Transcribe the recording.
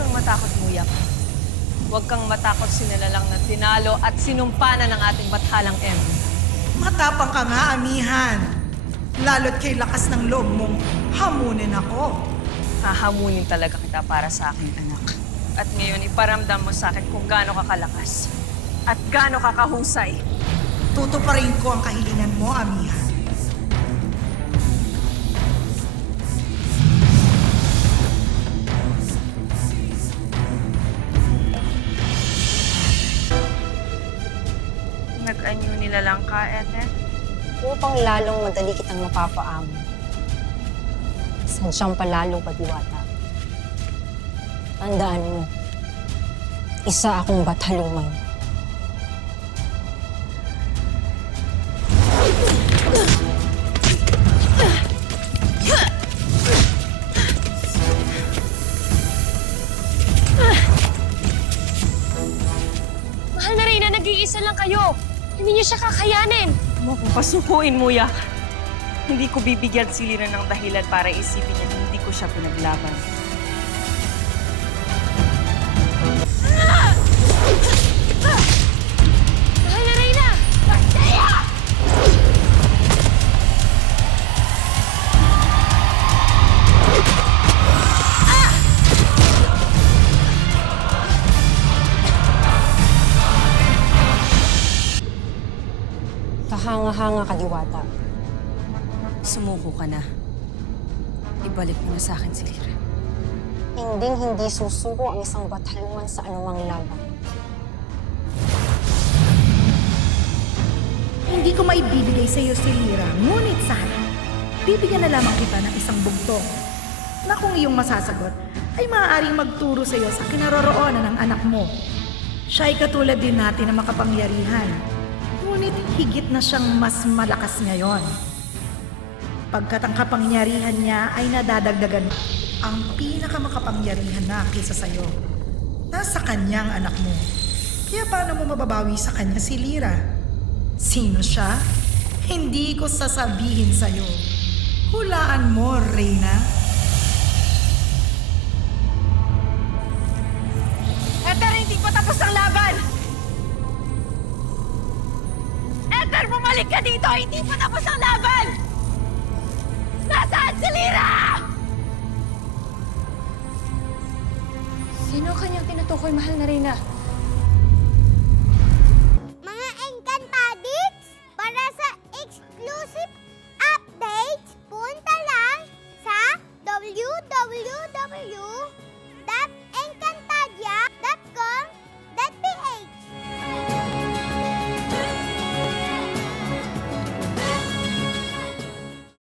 kang matakot, Muyak. Huwag kang matakot sinalalang na tinalo at sinumpana ng ating bathalang M. Matapang ka nga, amihan. Lalo't kay lakas ng loob mong hamunin ako. Hahamunin talaga kita para sa aking anak. At ngayon, iparamdam mo sa akin kung gaano ka kalakas at gaano ka kahusay. Tutuparin ko ang kahilingan mo, amihan. Nag-anyo nila lang ka, Ethel? Upang lalong madali kitang mapapaamo. Sadyang palalo ka, Diwata. Tandaan mo, isa akong bathalumay. Mahal na Reyna, nag-iisa lang kayo. Hindi niyo siya kakayanin. Mo kung pasukuin, Muyak. Hindi ko bibigyan si Lira ng dahilan para isipin niya na hindi ko siya pinaglaban. Mahal na Reyna! Marcia! Kahanga-hanga ka, Diwata. Sumuko ka na. Ibalik mo na sa akin si Lira. Hinding-hindi susuko ang isang bathaluman sa anumang laban. Hindi ko maibibigay sa iyo si Lira, ngunit sana, bibigyan na lamang kita ng isang bugtong na kung iyong masasagot ay maaaring magturo sa iyo sa kinaroroonan ng anak mo. Siya ay katulad din natin na makapangyarihan, ngunit higit na siyang mas malakas ngayon. Pagkat ang kapangyarihan niya ay nadadagdagan ang pinakamakapangyarihan na kaysa sa iyo. Nasa kanyang anak mo. Kaya paano mo mababawi sa kanya si Lira? Sino siya? Hindi ko sasabihin sa'yo. Hulaan mo, Reyna. Ether, hindi pa tapos ang laban! Ether, bumalik ka dito! Hindi pa tapos ang laban! Nasaan si Lira? Sino kanyang tinutukoy, mahal na Reyna? Mga Encantadix, para sa exclusive updates, punta lang sa www